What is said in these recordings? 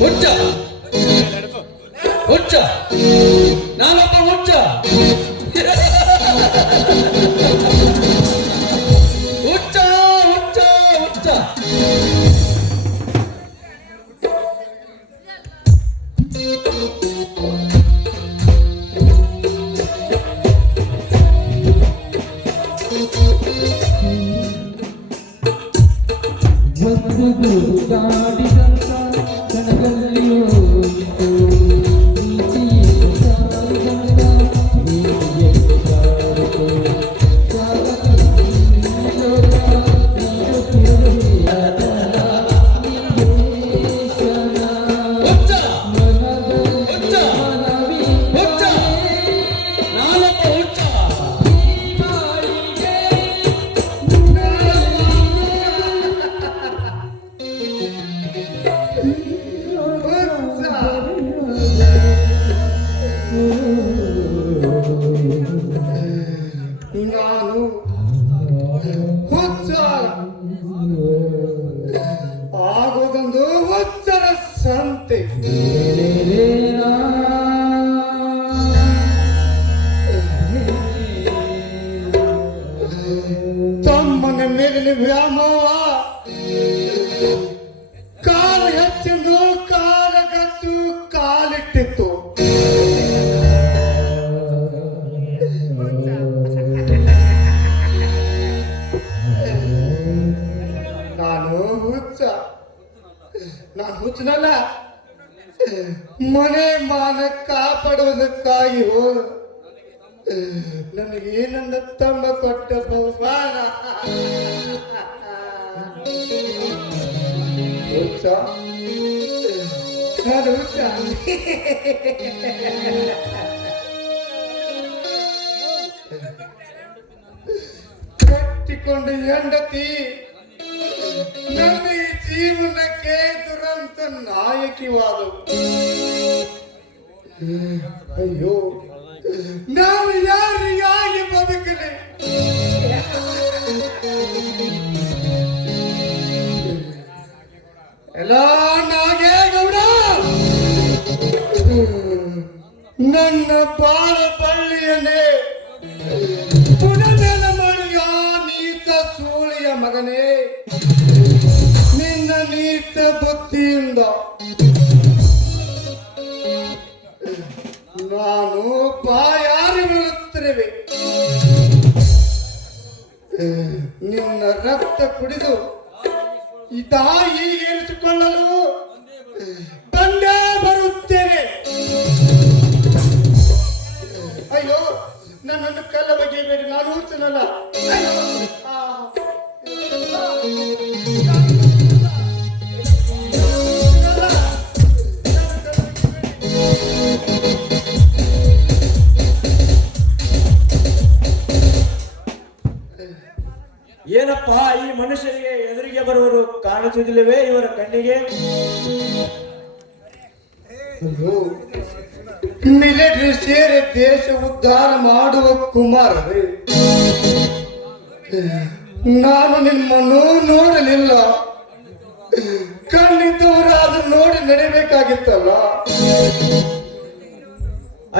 ಹುಚ್ಚ ಹುಚ್ಚ ನಾನೊಬ್ಬ ಹುಚ್ಚ ಹುಚ್ಚ ಹುಚ್ಚ ಹುಚ್ಚ ಗಾಡಿದಂತ ಕನಗಲ್ಲಿಯೋ ನಾನು ಹುಚ್ಚ ಆಗೋದೊಂದು ಹುಚ್ಚರ ಸಂತೆ. ತಮ್ಮನ ಮೇಲಿನ ವ್ಯಾಮೋಹ ಕಾಲ ಹೆಚ್ಚೆಂದು ಕಾಲಗತ್ತು ಕಾಲಿಟ್ಟಿತ್ತು. ನಾನು ಹುಚ್ಚನಲ್ಲ, ಮನೆ ಮಾನ ಕಾಪಾಡುವುದಕ್ಕಾಗಿ ಹೋದ ನನಗೆ ನನ್ನ ತಮ್ಮ ಕೊಟ್ಟ ಬಹುಮಾನ. ಹುಚ್ಚ ನಾನು ಹುಚ್ಚ ಕಟ್ಟಿಕೊಂಡು ಹೆಂಡತಿ ನನ್ನ ಈ ಜೀವನಕ್ಕೆ ದುರಂತ ನಾಯಕಿವಾದವು. ಅಯ್ಯೋ ನಾನು ಯಾರಿಗಾಗಿ ಬದುಕಲಿ? ಎಲ್ಲ ನಾಗೇಗೌಡ ನನ್ನ ಬಾಳ ಬಳ್ಳಿಯನ್ನೇ ಪುನಃ ಮಾಡಿದ ನೀತ ಸೂಳಿಯ ಮಗನೇ, ನಿನ್ನ ನೀತ ಬುದ್ಧಿಯಿಂದ ನಾನು ಬಾಯಾರಿ ಬೀಳುತ್ತಿರುವೆ. ನಿನ್ನ ರಕ್ತ ಕುಡಿದು ಈ ತಾಯಿ ಏರಿಸಿಕೊಳ್ಳಲು ಬಂದೇ ಬರುತ್ತೇನೆ. ಅಯ್ಯೋ ನನ್ನನ್ನು ಕಲ್ಲ ಬಗೆಯಬೇಡಿ, ನಾನು ಹುಚ್ಚನಲ್ಲ. ಏನಪ್ಪ ಈ ಮನುಷ್ಯರಿಗೆ ಎದುರಿಗೆ ಬರುವರು ಕಾಣುತ್ತಿಲ್ಲವೇ ಇವರ ಕಣ್ಣಿಗೆ? ಮಿಲಿಟರಿ ಸೇರಿ ದೇಶ ಉದ್ಧಾರ ಮಾಡುವ ಕುಮಾರರೇ, ನಾನು ನಿಮ್ಮನ್ನು ನೋಡಲಿಲ್ಲ. ಕಣ್ಣಿದ್ದವರಾದ್ರೂ ನೋಡಿ ನಡಿಬೇಕಾಗಿತ್ತಲ್ಲ.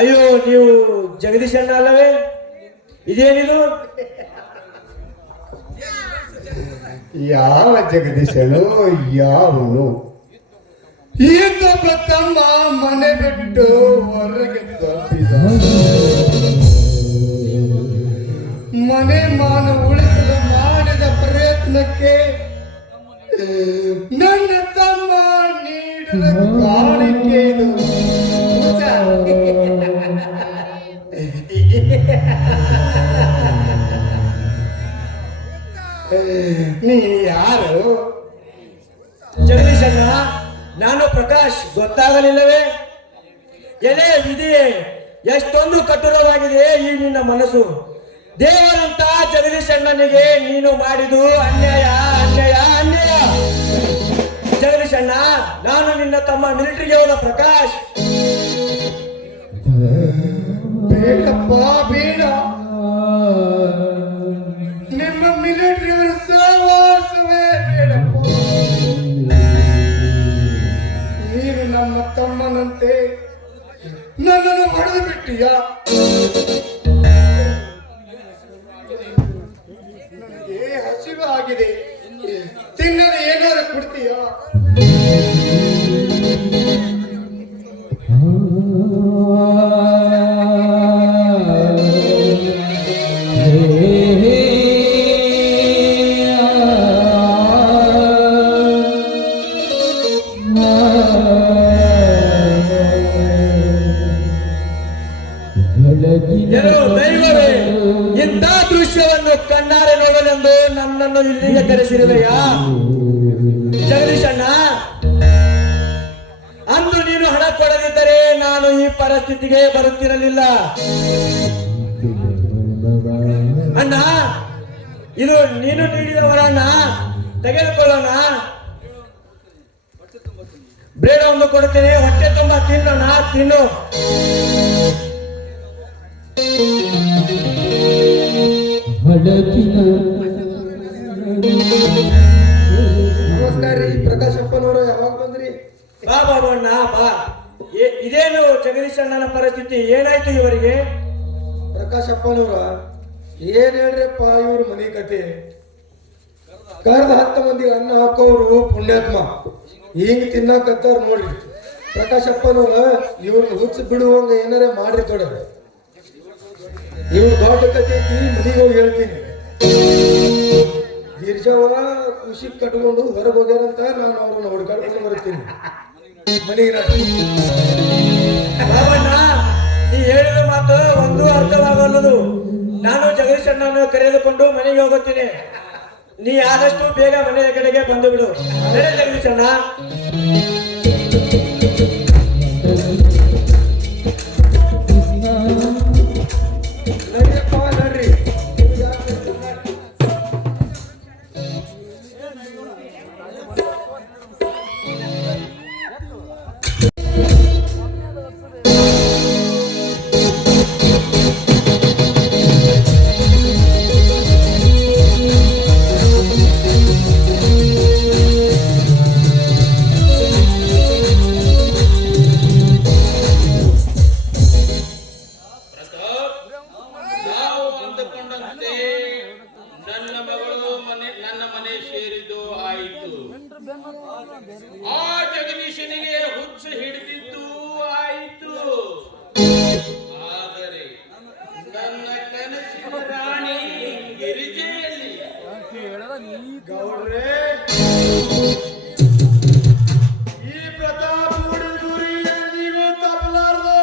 ಅಯ್ಯೋ ನೀವು ಜಗದೀಶ್ ಅಣ್ಣ ಅಲ್ಲವೇ? ಇದೇನಿದು? ಯಾವ ಜಗದೀಶನು? ಯಾವನು? ಈಗೊಬ್ಬ ತಮ್ಮ ಮನೆ ಬಿಟ್ಟು ಹೊರಗೆ ತಪ್ಪಿದ. ಮನೆ ಮಾನ ಉಳಿಸಲು ಮಾಡಿದ ಪ್ರಯತ್ನಕ್ಕೆ ನನ್ನ ತಮ್ಮ ನೀಡಿದ ಕಾಣಿಕೆ ಇದು. ನೀ ಯಾರು? ಜಗದೀಶ್ ಅಣ್ಣ, ನಾನು ಪ್ರಕಾಶ್. ಗೊತ್ತಾಗಲಿಲ್ಲವೇ? ಎಲೆ ವಿಧಿಯೇ, ಎಷ್ಟೊಂದು ಕಠೋರವಾಗಿದೆ ಈ ನಿನ್ನ ಮನಸ್ಸು. ದೇವರಂತ ಜಗದೀಶ್ ಅಣ್ಣನಿಗೆ ನೀನು ಮಾಡಿದು ಅನ್ಯಾಯ ಅನ್ಯಾಯ ಅನ್ಯಾಯ. ಜಗದೀಶ್ ಅಣ್ಣ, ನಾನು ನಿನ್ನ ತಮ್ಮ ಮಿಲಿಟರಿಗೆ ಹೋದ ಪ್ರಕಾಶ್. ಬೇಡಪ್ಪ ಬೇಡ, ನಿಮ್ಮ ಮಿಲಿಟರಿ ಸಹವಾಸವೇ ಬೇಡಪ್ಪ. ನೀನು ನಮ್ಮ ತಮ್ಮನಂತೆ ನನ್ನನ್ನು ಹೊಡೆದು ಬಿಟ್ಟಿಯ. ನನಗೆ ಹಸಿವು ಆಗಿದೆ, ತಿನ್ನಲು ಏನಾದ್ರು ಕೊಡ್ತೀಯ? ಏನೋ ದೈವವೇ, ಇಂಥ ದೃಶ್ಯವನ್ನು ಕಣ್ಣಾರೆ ನೋಡಲೆಂದು ನನ್ನನ್ನು ಇಲ್ಲಿಗೆ ಕರೆಸಿರುವೆಯಾ? ಜಗದೀಶಣ್ಣ, ಅಂದು ನೀನು ಹಣ ಕೊಡದಿದ್ದರೆ ನಾನು ಈ ಪರಿಸ್ಥಿತಿಗೆ ಬರುತ್ತಿರಲಿಲ್ಲ. ಅಣ್ಣ, ಇದು ನೀನು ನೀಡಿದ ವರನ್ನ ತೆಗೆದುಕೊಳ್ಳೋಣ. ಬ್ರೇಡ್ ಒಂದು ಕೊಡುತ್ತೇನೆ, ಹೊಟ್ಟೆ ತುಂಬ ತಿನ್ನೋಣ, ತಿನ್ನು. ನಮಸ್ಕಾರ ರೀ ಪ್ರಕಾಶಪ್ಪನವರು, ಯಾವಾಗ ಬಂದ್ರಿ? ಬಾ ಬಾಬು ಅಣ್ಣ ಬಾ. ಇದೇನು ಜಗದೀಶಣ್ಣನ ಪರಿಸ್ಥಿತಿ? ಏನಾಯ್ತು ಇವರಿಗೆ? ಪ್ರಕಾಶಪ್ಪನವ್ರ ಏನ್ ಹೇಳ್ರಿಪ್ಪ ಇವ್ರ ಮನೆ ಕತೆ. ಕರ್ದ 10 ಮಂದಿ ಅನ್ನ ಹಾಕೋರು ಪುಣ್ಯಾತ್ಮ ಹಿಂಗ್ ತಿನ್ನಕತ್ತಾರ ನೋಡ್ರಿ. ಪ್ರಕಾಶಪ್ಪನವ್ರ ಇವ್ರನ್ನ ಹುಚ್ಚ ಬಿಡುವಂಗ ಏನಾರ ಮಾಡ್ರಿ ತೊಡ. ಇವ್ರ ದೊಡ್ಡ ಕತೆ ಐತಿ, ಮನೆಗೆ ಹೋಗಿ ಹೇಳ್ತೀನಿ. ಗಿರ್ಜವ್ವ ಖುಷಿ ಕಟ್ಕೊಂಡು ಹೊರಗೆ ಹೋಗ್ಯಾರಂತ ನಾನು ಅವ್ರನ್ನ ಹುಡ್ಕಾಡ್ಕೊಂಡು ಬರ್ತೀನಿ ಮನೆಗೆ. ಬಾಬಣ್ಣ, ನೀ ಹೇಳಿದ ಮಾತು ಒಂದು ಅರ್ಥವಾಗಲ್ಲದು. ನಾನು ಜಗದೀಶಣ್ಣನ ಕರೆದುಕೊಂಡು ಮನೆಗೆ ಹೋಗುತ್ತೀನಿ. ನೀ ಆದಷ್ಟು ಬೇಗ ಮನೆಯ ಕಡೆಗೆ ಬಂದು ಬಿಡು. ನಡೆ ಜಗದೀಶಣ್ಣ. ನಡಿಯಪ್ಪ ನಡ್ರಿ. ನಾವು ಅಂದುಕೊಂಡಂತೆ ನನ್ನ ಮಗಳು ನನ್ನ ಮನೆ ಸೇರಿದ್ದು ಆಯಿತು. ಆ ಜಗದೀಶನಿಗೆ ಹುಚ್ಚು ಹಿಡಿದಿದ್ದು ಆಯಿತು. ಆದರೆ ನನ್ನ ಕನಸಿನ ರಾಣಿ ಗಿರಿಜೆಯಲ್ಲಿ ಗೌಡ್ರೆ, ಈ ಪ್ರತಾಪ್ ಗುರಿ ಎಂದಿಗೂ ತಪ್ಪಲಾರದು.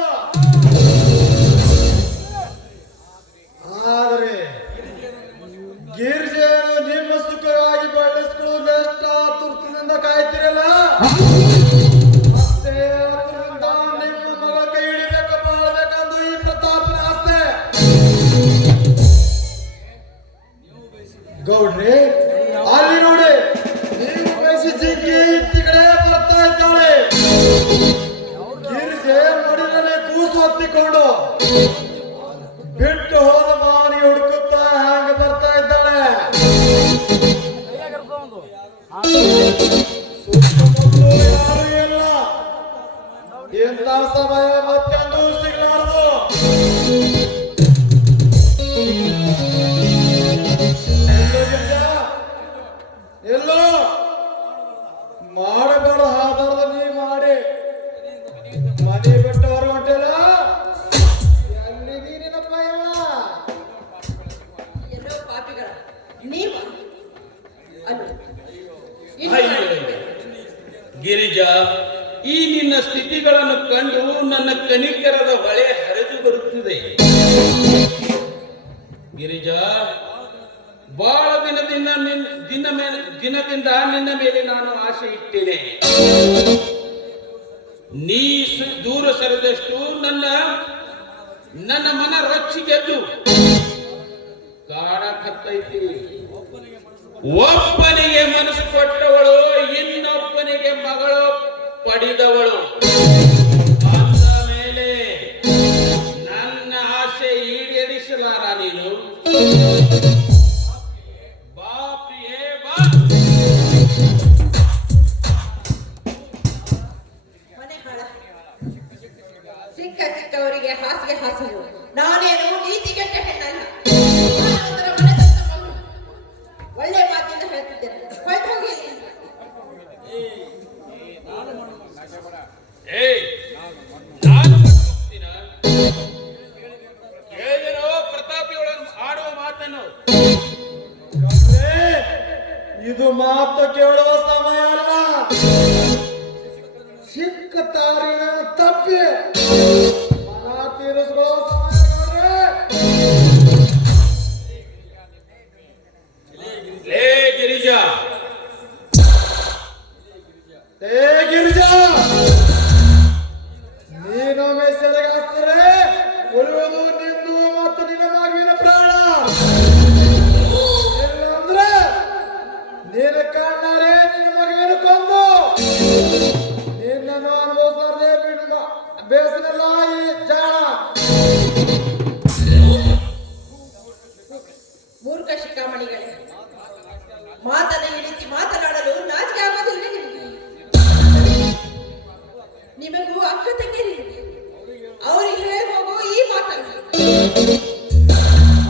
ಆದರೆ ಗಿರಿಜೆಯನ್ನು ನಿಮ್ಮ ಸುಖವಾಗಿ ಬಳಸಿಕೊಳ್ಳುವುದಷ್ಟ ತುರ್ತದಿಂದ ಕಾಯ್ತಿರಲ್ಲ. ಮತ್ತೆ ಅದರಿಂದ ನಿಮ್ಮ ಮಗ ಕೈ ಹಿಡಿಬೇಕು, ಬಾಳ್ಬೇಕಂದು ಈ ಪ್ರತಾಪನ ಆಸೆ. ಗೌಡ್ರೆ, ಅಲ್ಲಿ ನೋಡಿ, ನೀವು ಬಯಸಿ ಜಿಂಕಿ ಇತ್ತಿ ಕಡೆ ಬರ್ತಾ ಇದ್ದಾಳೆ. ಗಿರಿಜೆ ಮಡಿಲನೆ ಕೂಸು ಹೊತ್ತಿಕೊಂಡು ಬಿಟ್ಟು ಹೋದ ಮಾರಿ ಹುಡುಕುತ್ತಾ ಹ್ಯಾಂಗ ಬರ್ತಾ ಇದ್ದಾಳೆ. ಸುತ್ತಮುತ್ತಲು ಯಾರು ಇಲ್ಲ. ಎಂತ ಸಮಯ ಮತ್ತೊಂದು ಸಿಗಲಾರದು. ಎಲ್ಲೋ ಮಾಡಬೇಡ, ಆಧಾರದ ನೀ ಮಾಡಿ ಮನೆ ಬಿಟ್ಟು ಹೊರ ಹೊಂಟೆಲ್ಲ. ಎಲ್ಲಿದ್ದೀನಿನಪ್ಪ ಎಲ್ಲ? ಎಲ್ಲೋ ಪಾಪಿಗಳ ನೀವು ಅಲ್ಲ. ಅಯ್ಯೋ, ಗಿರಿಜಾ, ಈ ನಿನ್ನ ಸ್ಥಿತಿಗಳನ್ನು ಕಂಡು ನನ್ನ ಕನಿಕರದ ಹೊಳೆ ಹರಿದು ಬರುತ್ತಿದೆ. ಗಿರಿಜಾ, ಬಹಳ ದಿನದಿಂದ ನಿನ್ನ ಮೇಲೆ ನಾನು ಆಸೆ ಇಟ್ಟೇನೆ. ನೀ ದೂರ ಸರಿದಷ್ಟು ನನ್ನ ಮನ ರೊಚ್ಚಿಗೆದ್ದು ಕಾಡಕತ್ತೈತಿ. ಒಬ್ಬನಿಗೆ ಮನಸ್ಸು ಕೊಟ್ಟವಳು, ಇನ್ನೊಬ್ಬನಿಗೆ ಮಗಳು ಪಡೆದವಳು ಅಂದ ಮೇಲೆ ನನ್ನ ಆಸೆ ಈಡೇರಿಸಲಾರ ನೀನು. ಬಾ ಪ್ರಿಯೇ ಬಾ. ಮನೆ ಸಿಕ್ಕವರಿಗೆ ಹಾಸಿಗೆ ಹಾಸುದು. ನಾನೇನು ನೀತಿಗೆಟ್ಟ ಹೆಣ್ಣಲ್ಲ. ಮಾನವತರ ಮನೆತನದ ಮಗಳು. ಒಳ್ಳೆ ಮಾತಿಂದ ಹೇಳ್ತಿದ್ದೇನೆ. ಹೊರಟು ಹೋಗಿ ಇಲ್ಲಿಂದ. ಏಯ್ ನಾನು ಹೋಗ್ತೀನ ಕೇಳಿದೆನೋ ಪ್ರತಾಪಿಯೊಳಗೆ ಆಡುವ ಮಾತನ್ನು. ಇದು ಮಾತು ಕೇಳುವ ಸಮಯ ಅಲ್ಲ. ಸಿಕ್ಕ ತಾರಿನ ತಪ್ಪಿ ಮನ ತೀರಿಸುವ ಸಮಯ ಲೇ ಗಿರಿಜಾ, ಏ ಗಿರಿಜಾ, ನೀನೊಮ್ಮೆ ಸೆರೆಗಾಸ್ತಾರೆ ಉಳಿಯುವುದು ನಿಂದು ಮತ್ತು ನಿನ್ನ ಮಗುವಿನ ಪ್ರಾಣ. ಇಲ್ಲಂದ್ರೆ ನೀನು ಕಾಣಾರೆ ನಿನ್ನ ಮಗುವಿನ ಕೊಂದು ನಿನ್ನನ್ನು ಅನುಭವಿಸಲಾರದೆ ಬೇಸರಲ್ಲ ಈ ಜಾಣ. ಮೂರ್ಖ ಶಿಖಾಮಣಿಗಳೇ, ಮಾತನ್ನು ಈ ರೀತಿ ಮಾತನಾಡಲು ನಾಚಿಕೆ ಆಗೋದಿಲ್ಲ ನಿಮಗೆ. ನಿಮಗೂ ಅಕ್ಕ ತಂಗಿಯರಿಲ್ಲ. ಅವರಿಗೆ ಹೇಳ್ಬೋಗು ಈ ಮಾತನ್ನು.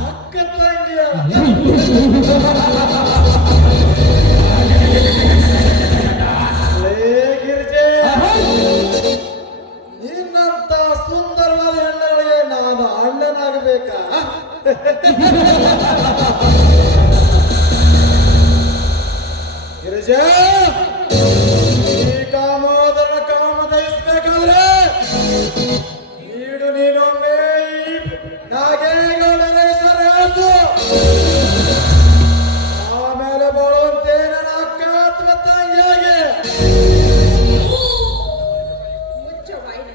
ಅಕ್ಕ ತಂಗಿಯ ಲೇ ಗಿರಿಜೆ, ನಿನ್ನಂತ ಸುಂದರವಾದ ಹೆಣ್ಣಗಳಿಗೆ ನಾನು ಅಣ್ಣನಾಗಬೇಕಾ? ಗಿರಿಜೆ, ಈ ಕಾಮೋದರ ಕಾಮ ದಹಿಸಬೇಕಾದ್ರೆ ನೀನೊಮ್ಮೆ ಈ ನಾಗೇಗೌಡರ ಹೆಸರು ಹಾಸು. ಆಮೇಲೆ ಬರುವಂತೆ ನನ್ನ ಅಕ್ಕ ಅಥವಾ ತಂಗಿಯಾಗಿ. ಮುಚ್ಚ ಬಾಯಿನ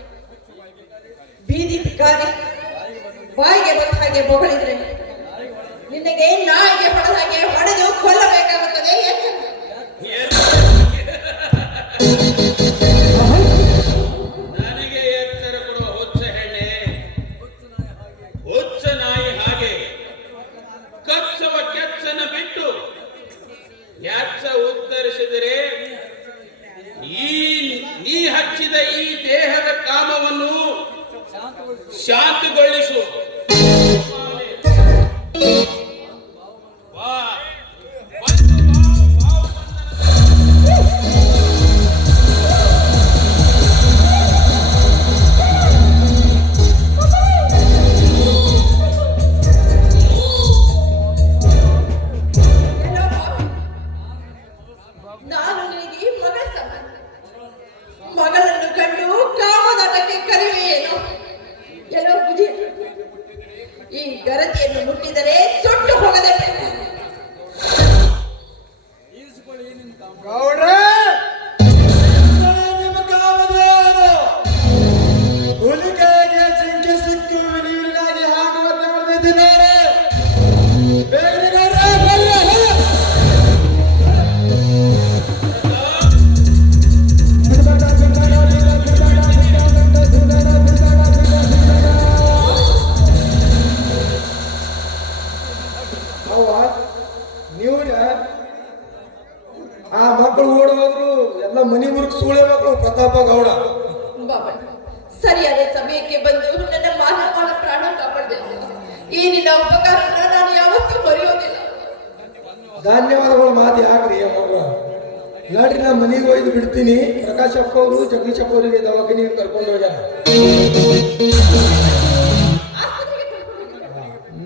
ಬೀದಿ ಭಿಕಾರಿ. ಬಾಯಿಗೆ ಬಂದ ಹಾಗೆ ಬೊಗಳಿದ್ರೆ ನಿನಗೆ ನಾಯಿಗೆ ಹೊಡೆದ ಹಾಗೆ ಹೊಡೆದು ಕೊಲ್ಲಬೇಕಾಗುತ್ತದೆ. ಎಚ್ಚರ. ನನಗೆ ಎಚ್ಚರ ಕೊಡುವ ಹುಚ್ಚ ಹೆಣ್ಣೆ, ಹುಚ್ಚ ನಾಯಿ ಹಾಗೆ ಕಚ್ಚವ ಕೆಚ್ಚನ ಬಿಟ್ಟು ಯಾಚ ಉತ್ತರಿಸಿದರೆ ನೀ ಹಚ್ಚಿದ ಈ ದೇಹದ ಕಾಮವನ್ನು ಶಾಂತಗೊಳಿಸು. ವಾ, ಬಂದು ಭಾವ ನಾನು ನಿನಗೆ ಮಗಳ ಸಮಾನ. ಮಗಳನ್ನು ಕಂಡು ಕಾಮದಾಟಕ್ಕೆ ಕರೆಯುವೇನು? ಎಲ್ಲೋ ಬುದ್ಧಿ. ಈ ಗರತಿಯನ್ನು ಮುಟ್ಟಿದರೆ ಸುಟ್ಟು ಹೋಗದೆ ಬಿಡು. ಗೌಡ್ರೆ, ನಿಮ್ಮ ಕಾಮದೇವರು ಹುಲಿಕೆಗೆ ಜಿಂಕೆ ಸಿಕ್ಕು ನೀರಿನಾಗಿ ಹಾಕುವಂತೆ ಮಾಡಿದ್ದಾರೆ. ಬೇಗನೆ ಗೌಡ್ರೆ, ಬನ್ನಿ. ಅವ್ವ, ನೀವ್ರ ಆ ಮಕ್ಕಳು ಓಡಿ ಹೋದ್ರು. ಎಲ್ಲ ಮನಿ ಮುರುಕ್ ಸೂಳೆ ಮಕ್ಕಳು. ಪ್ರತಾಪ ಗೌಡ ಬಾಬಾ, ಸರಿಯಾದ ಸಮಯಕ್ಕೆ ಬಂದು ನನ್ನ ಮಾನವನ ಪ್ರಾಣ ಕಾಪಾಡಿದೆ. ಈ ನಿನ್ನ ಉಪಕಾರನ ನಾನು ಯಾವತ್ತೂ ಮರೆಯೋದಿಲ್ಲ. ಧನ್ಯವಾದಗಳು. ಮಾತು ಯಾಕ್ರಿ ಮಗ? ನೋಡ್ರಿ, ನಾ ಮನೆಗೆ ಒಯ್ದು ಬಿಡ್ತೀನಿ. ಪ್ರಕಾಶಪ್ಪ ಅವರು ಜಗದೀಶಪ್ಪ ಅವರಿಗೆ ದವಾಖಾನೆಗೆ ಕರ್ಕೊಂಡು ಹೋಗ್ಯಾರ.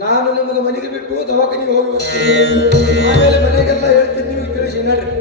ನಾನು ನಿಮಗೆ ಮನೆಗೆ ಬಿಟ್ಟು ದವಾಖಾನೆಗೆ ಹೋಗಿ ಬರ್ತೀನಿ. ಆಮೇಲೆ ಮನೆಗೆಲ್ಲ ಹೇಳ್ತೀನಿ, ನೀವು ತಿಳಿಸಿ ನಡ್ರಿ.